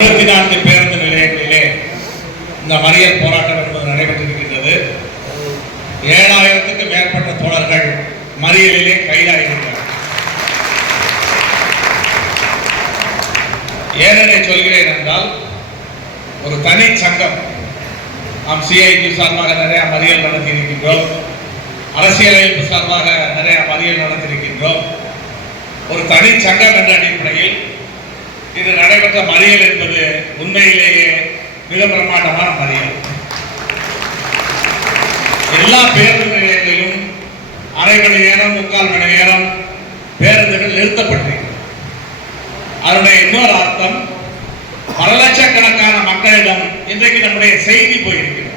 24 பேருந்து நிலையங்களிலே இந்த மறியல் போராட்டம் என்பது நடைபெற்றிருக்கின்றது. 7000க்கும் மேற்பட்ட தோழர்கள் மறியலிலே கைதாகியிருக்கிறார். ஏனெனை சொல்கிறேன் என்றால், ஒரு தனி சங்கம், நாம் சிஐடி சார்பாக நிறைய மறியல் நடத்தியிருக்கின்றோம், அரசியலமைப்பு சார்பாக நிறைய மறியல் நடத்தியிருக்கின்றோம். ஒரு தனி சங்கம் என்ற அடிப்படையில் இது நடைபெற்ற மறியல் என்பது உண்மையிலேயே மிக பிரமாண்டமான மறியல். எல்லா பேருந்து நிலையங்களிலும் அரை மணி நேரம் 3/4 மணி நேரம் பேருந்துகள் நிறுத்தப்பட்டிருக்கிறது. அதனுடைய இன்னொரு அர்த்தம், பல லட்சக்கணக்கான மக்களிடம் இன்றைக்கு நம்முடைய செய்தி போயிருக்கிறது.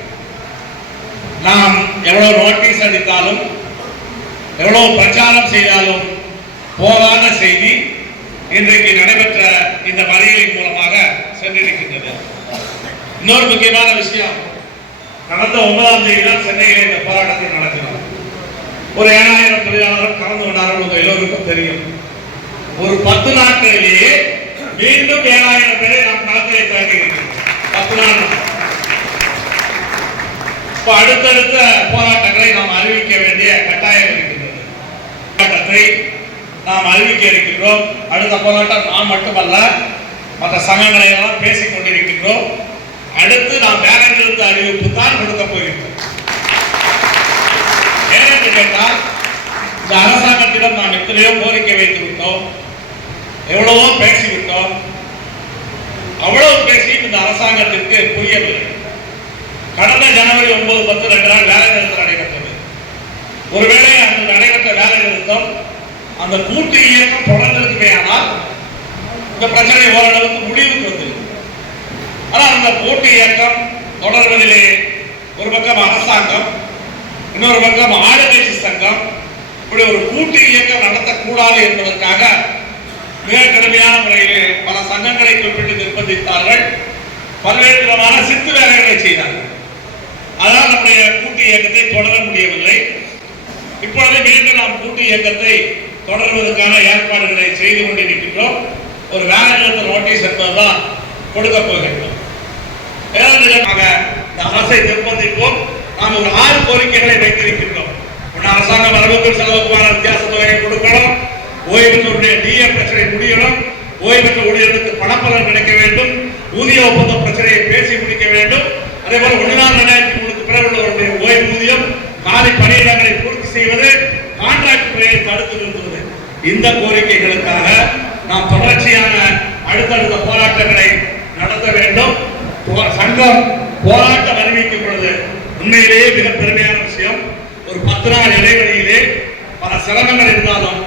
நாம் எவ்வளவு நோட்டீஸ் அளித்தாலும் எவ்வளவு பிரச்சாரம் செய்தாலும் போகாத செய்தி இன்றைக்கு நடைபெற்ற இந்த மறியலின் மூலமாக சென்றிருக்கின்றது. இன்னொரு முக்கியமான விஷயம், கடந்த 9ஆம் தேதி தான் சென்னையில் இந்த போராட்டத்தை நடத்தினோம். ஒரு 7000 தொழிலாளர்கள் கலந்து கொண்டார்கள். உங்க எல்லோருக்கும் தெரியும். ஒரு 10 நாட்களிலேயே மீண்டும் 7000 பேரை நாம் களத்திலே திரட்டியிருக்கிறோம். 10 நாள். இப்ப அடுத்தடுத்த போராட்டங்களை நாம் அறிவிக்க வேண்டிய கட்டாயம் இருக்கின்றது. போராட்டத்தை நாம் அறிவிக்க இருக்கின்றோம். அடுத்த போராட்டம் நாம் மட்டுமல்ல, மற்ற சங்கங்களை எல்லாம் பேசிக் கொண்டிருக்கின்றோம். அடுத்து நாம் வேலை நிறுத்த அறிவிப்பு தான் கொடுக்க போகின்றோம். ஏனென்று கேட்டால், இந்த அரசாங்கத்திடம் நாம் எத்தனையோ கோரிக்கை வைத்து விட்டோம், எவ்வளவோ பேசிவிட்டோம். அவ்வளவு பேசியும் இந்த அரசாங்கத்திற்கு புரியவில்லை. கடந்த ஜனவரி 9, 10 2 நாள் வேலை நிறுத்தம் நடைபெற்றது. ஒருவேளை அங்கு நடைபெற்ற வேலை நிறுத்தம் அந்த கூட்டு இயக்கம் தொடர்ந்திருக்குமே ஆனால் இந்த பிரச்சனை ஓரளவுக்கு முடிவுக்கு வந்திருக்கு. ஆனால் அந்த கூட்டு இயக்கம் தொடர்வதிலே ஒரு பக்கம் அரசாங்கம், இன்னொரு பக்கம் ஆளுங்கட்சி சங்கம், இப்படி ஒரு கூட்டு இயக்கம் நடத்தக்கூடாது என்பதற்காக மிக கடுமையான முறையிலே பல சங்கங்களை குறிப்பிட்டு நிர்பந்தித்தார்கள். பல்வேறு விதமான சித்து வேலைகளை செய்தார்கள். அதனால் நம்முடைய கூட்டு இயக்கத்தை தொடர முடியவில்லை. இப்பொழுது மீண்டும் நாம் கூட்டு இயக்கத்தை தொடர்வதற்கான ஏற்பாடுகளை செய்து கொண்டிருக்கின்றோம். ஒரு வேலை நிறுத்த நோட்டீஸ் என்பதுதான் கொடுக்க போகின்றோம். இந்த அரசை நிர்பந்திப்போம். நாம் ஒரு 6 கோரிக்கைகளை வைத்திருக்கின்றோம். அரசாங்கம் வரவுகள் செலவுக்கான வித்தியாச தொகையை கொடுக்கணும், ஓய்வு பெற்றோருடைய டிஏ பிரச்சனை முடியணும், ஓய்வு பெற்ற ஊழியர்களுக்கு பணப்பலன் கிடைக்க வேண்டும், ஊதிய ஒப்பந்த பிரச்சனையை பேசி முடிக்க வேண்டும், அதே போல 1/4/2003 பிறகு உள்ளவருடைய ஓய்வூதியம், காலி பணியிடங்களை பூர்த்தி செய்வது, கான்ட்ராக்ட் முறையை தடுத்து நிறுத்துவது, இந்த கோரிக்கைகளுக்காக நாம் தொடர்ச்சியான அடுத்தடுத்த போராட்டங்களை நடத்த வேண்டும். சங்கம் போராட்டம் அறிவிக்கும் பொழுது உண்மையிலேயே மிக பெருமையான விஷயம். ஒரு 10 நாள் இடைவெளியிலே பல சிரமங்கள் இருந்தாலும்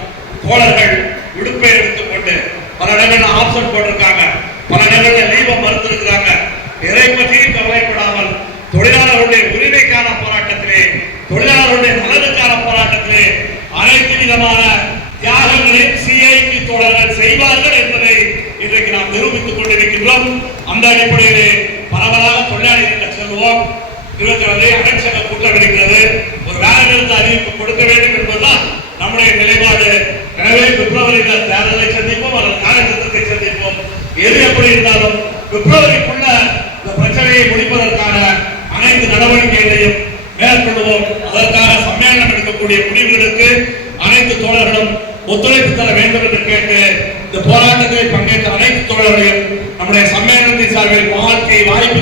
தோழர்கள் விடுப்பை எடுத்துக்கொண்டு பல இடங்களில் ஆப்ஷன் போட்டிருக்காங்க, பல இடங்களில் லீவை மறுத்திருக்கிறாங்க. எதை பற்றியும் கவலைப்படாமல் தொழிலாளர்களுடைய உரிமைக்கான போராட்டத்திலே, தொழிலாளர்களுடைய நலனுக்கான போராட்டத்திலே அனைத்து விதமான தியாகங்களையும் சிஐடி தோழர்கள் செய்வார்கள் என்பதை இன்றைக்கு நாம் நிரூபித்துக் கொண்டிருக்கின்றோம். அந்த அடிப்படையிலே பரவலாக தொழிலாளர்கள் செல்வோம். 22 அமைச்சக கூட்டம் இருக்கிறது. ஒரு வேலை நிறுத்த அறிவிப்பு கொடுக்க வேண்டும் என்பதுதான் நம்முடைய நிலைப்பாடு. எனவே பிப்ரவரியில் தேர்தலை சந்திப்போம் அல்லது வேலை நிறுத்தத்தை சந்திப்போம். எது எப்படி இருந்தாலும் பிப்ரவரிக்குள்ள இந்த பிரச்சனையை முடிப்பதற்கான அனைத்து நடவடிக்கைகளையும் மேற்கொள்வோம். அதற்காக சம்மேளனம் எடுக்கக்கூடிய முடிவுகளுக்கு அனைத்து தோழர்களும் ஒத்துழைப்பு தர வேண்டும் என்று கேட்டு இந்த போராட்டத்தில் பங்கேற்ற அனைத்து தோழர்களையும் நம்முடைய சம்மேளனத்தின் சார்பில் வாழ்க்கை வாய்ப்பு